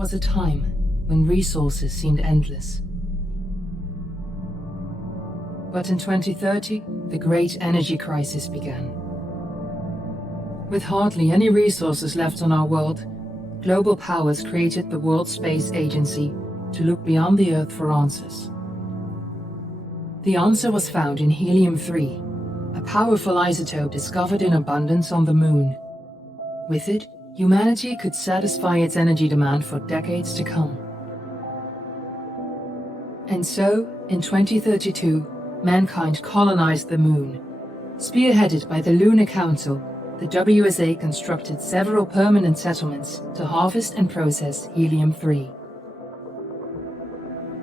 was a time when resources seemed endless. But in 2030, the great energy crisis began. With hardly any resources left on our world, global powers created the World Space Agency to look beyond the Earth for answers. The answer was found in helium-3, a powerful isotope discovered in abundance on the Moon. With it, humanity could satisfy its energy demand for decades to come. And so, in 2032, mankind colonized the Moon. Spearheaded by the Lunar Council, the WSA constructed several permanent settlements to harvest and process helium-3.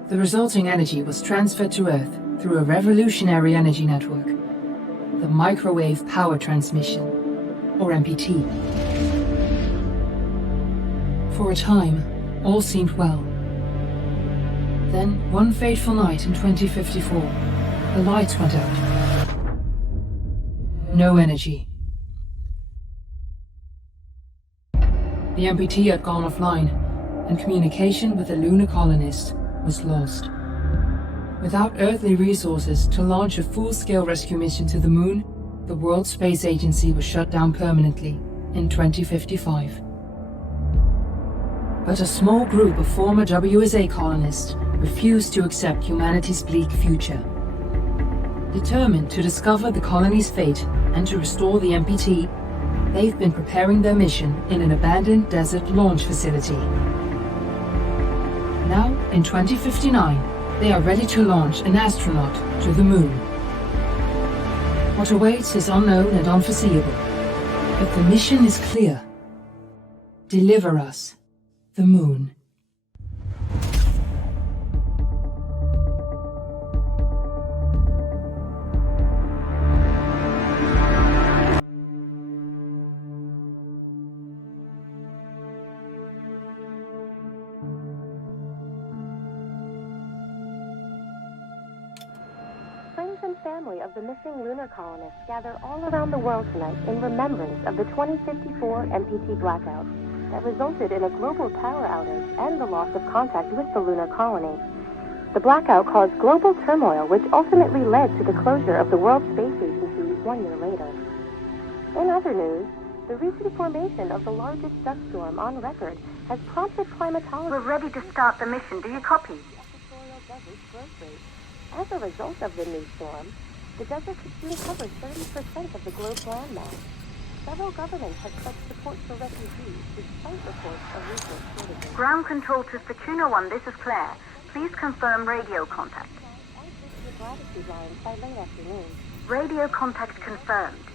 The resulting energy was transferred to Earth through a revolutionary energy network, the Microwave Power Transmission, or MPT. For a time, all seemed well. Then, one fateful night in 2054, the lights went out. No energy. The MPT had gone offline, and communication with the lunar colonists was lost. Without earthly resources to launch a full-scale rescue mission to the Moon, the World Space Agency was shut down permanently in 2055. But a small group of former WSA colonists refused to accept humanity's bleak future. Determined to discover the colony's fate and to restore the MPT, they've been preparing their mission in an abandoned desert launch facility. Now, in 2059, they are ready to launch an astronaut to the Moon. What awaits is unknown and unforeseeable, but the mission is clear. Deliver us the Moon. Friends and family of the missing lunar colonists gather all around the world tonight in remembrance of the 2054 MPT blackout that resulted in a global power outage and the loss of contact with the lunar colony. The blackout caused global turmoil, which ultimately led to the closure of the World Space Agency 1 year later. In other news, the recent formation of the largest dust storm on record has prompted climatologists. We're ready to start the mission. Do you copy? As a result of the new storm, the desert could soon cover 30% of the globe's landmass. Several governments have pledged support for refugees despite reports of resource shortages. Ground control to Fortuna 1, this is Claire. Please confirm radio contact. By late afternoon. Radio contact confirmed.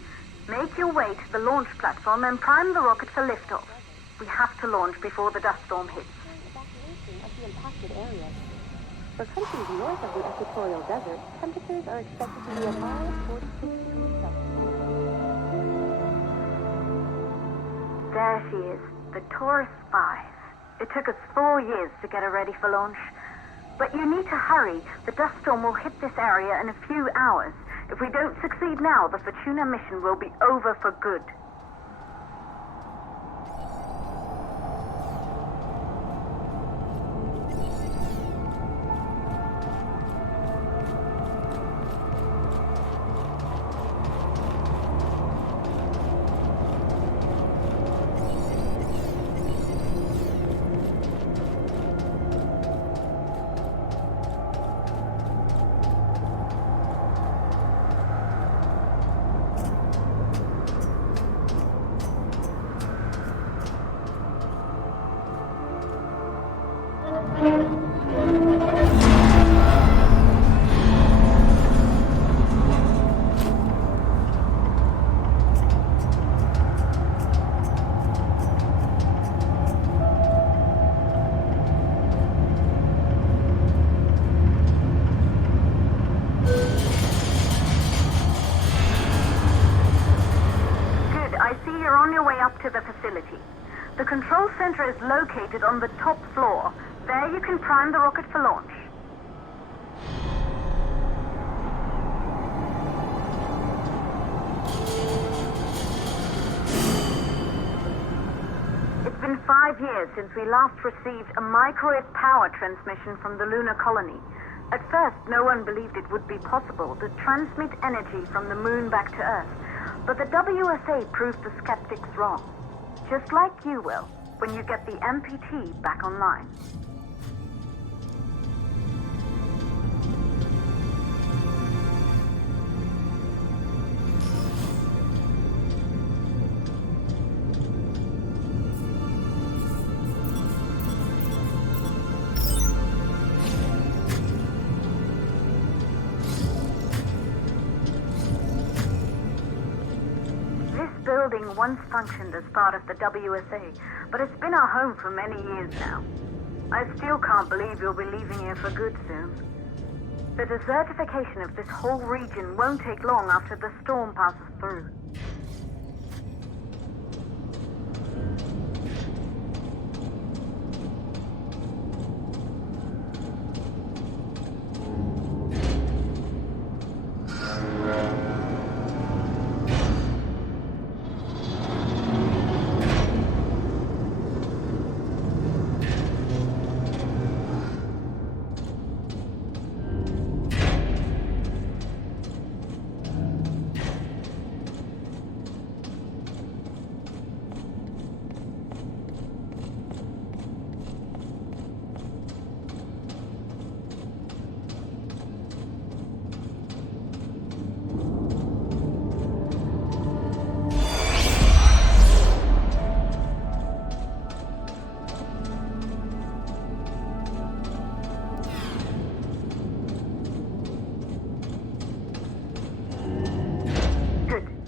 Make your way to the launch platform and prime the rocket for liftoff. We have to launch before the dust storm hits. Evacuation of the impacted area. For countries north of the equatorial desert, temperatures are expected to be a mild 46 degrees Celsius. There she is, the Taurus 5. It took us 4 years to get her ready for launch. But you need to hurry. The dust storm will hit this area in a few hours. If we don't succeed now, the Fortuna mission will be over for good. To the facility. The control center is located on the top floor. There you can prime the rocket for launch. It's been 5 5 years since we last received a microwave power transmission from the lunar colony. At first, no one believed it would be possible to transmit energy from the moon back to Earth, but the WSA proved the skeptics wrong. Just like you will, when you get the MPT back online. Building once functioned as part of the WSA, but it's been our home for many years now. I still can't believe you'll be leaving here for good soon. The desertification of this whole region won't take long after the storm passes through.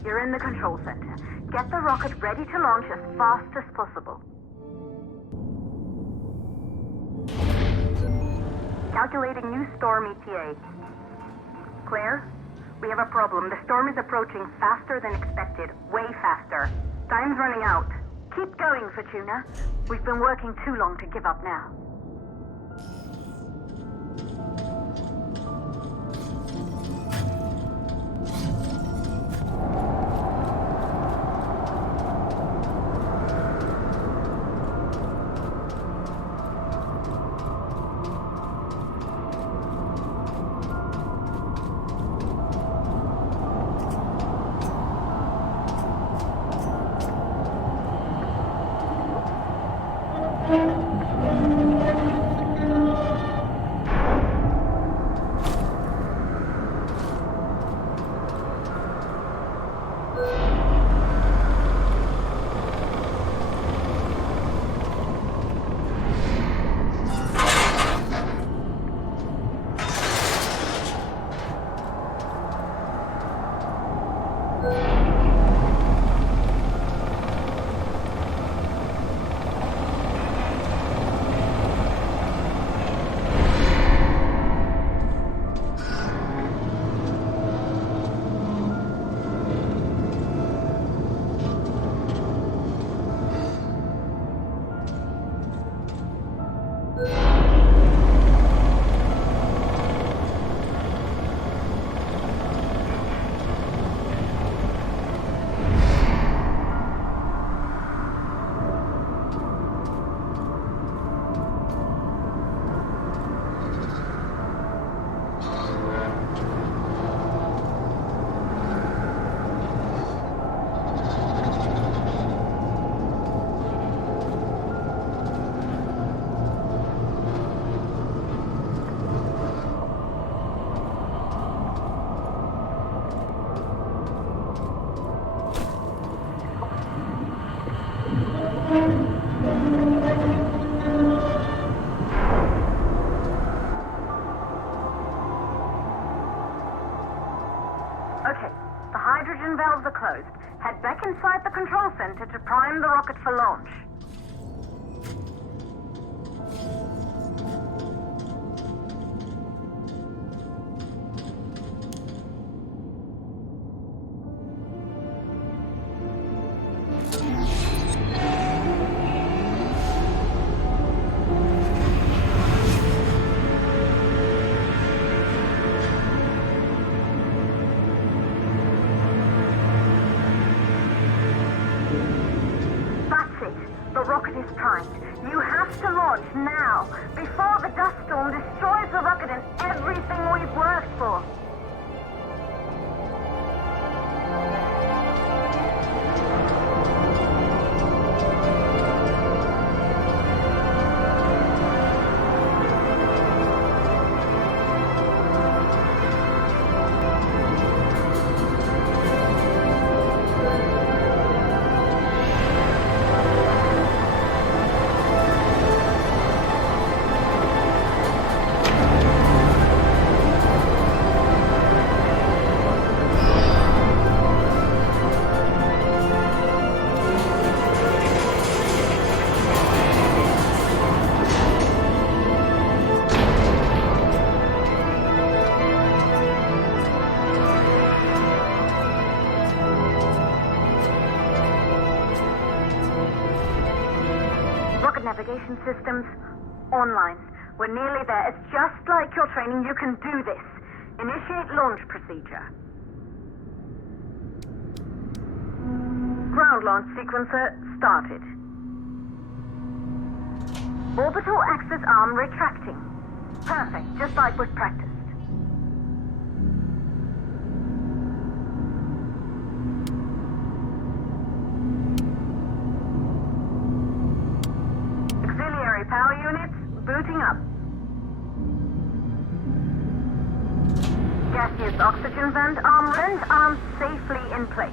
You're in the control center. Get the rocket ready to launch as fast as possible. Calculating new storm ETA. Claire, we have a problem. The storm is approaching faster than expected. Way faster. Time's running out. Keep going, Fortuna. We've been working too long to give up now. Okay, the hydrogen valves are closed. Head back inside the control center to prime the rocket for launch. rocket is primed. You have to launch now, before the dust storm destroys the rocket and everything we've worked for. Navigation systems online. We're nearly there. It's just like your training. You can do this. Initiate launch procedure. Ground launch sequencer started. Orbital axis arm retracting. Perfect, just like we've practiced. Power units booting up. Gaseous oxygen vent arms safely in place.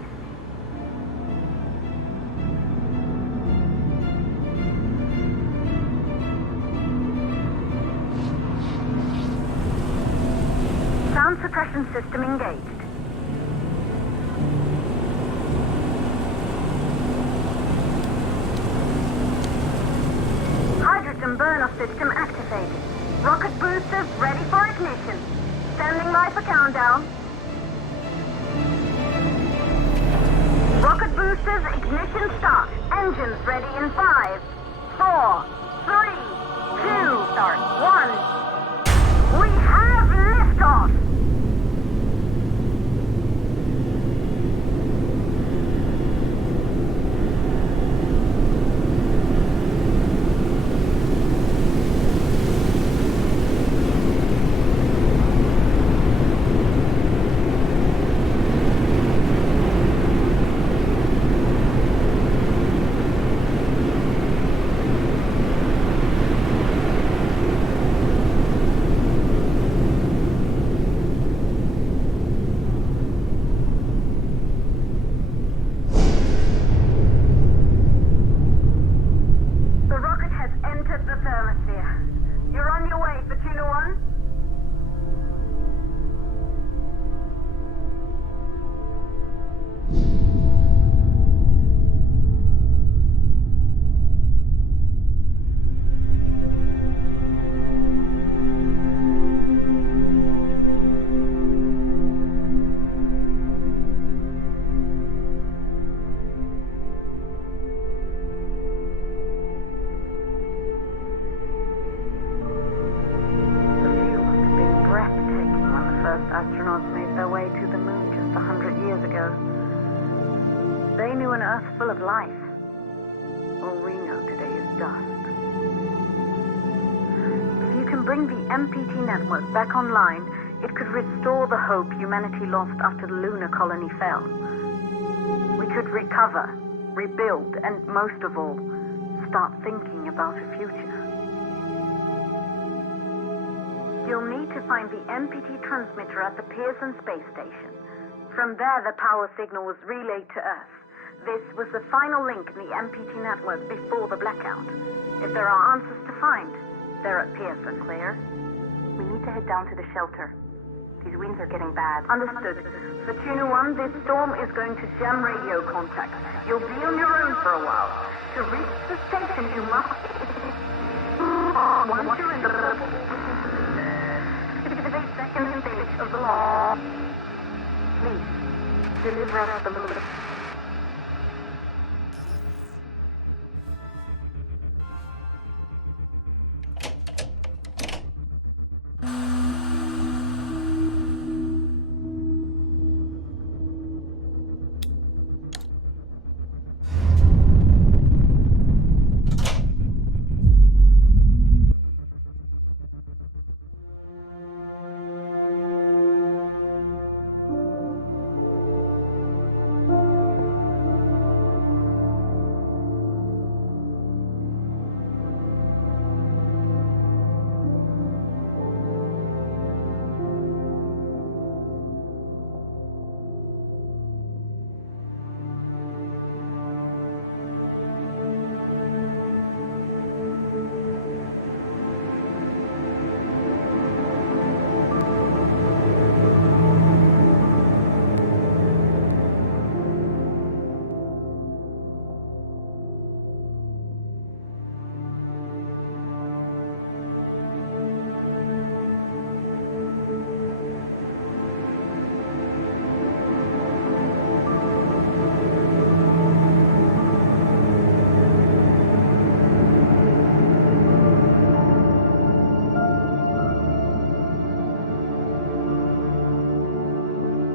Sound suppression system engaged. Burn-off system activated. Rocket boosters ready for ignition. Standing by for countdown. Rocket boosters ignition start. Engines ready in 5, 4, 3, 2, start, 1. We have liftoff! Astronauts made their way to the moon just 100 years ago. They knew an Earth full of life. All we know today is dust. If you can bring the MPT network back online, it could restore the hope humanity lost after the lunar colony fell. We could recover, rebuild, and most of all, start thinking about a future. You'll need to find the MPT transmitter at the Pearson space station. From there, the power signal was relayed to Earth. This was the final link in the MPT network before the blackout. If there are answers to find, they're at Pearson. Claire, we need to head down to the shelter. These winds are getting bad. Understood. For Tuna 1, this storm is going to jam radio contact. You'll be on your own for a while. To reach the station, you must... Once you're in the... 58-second stage of the law. Please, deliver us the moon.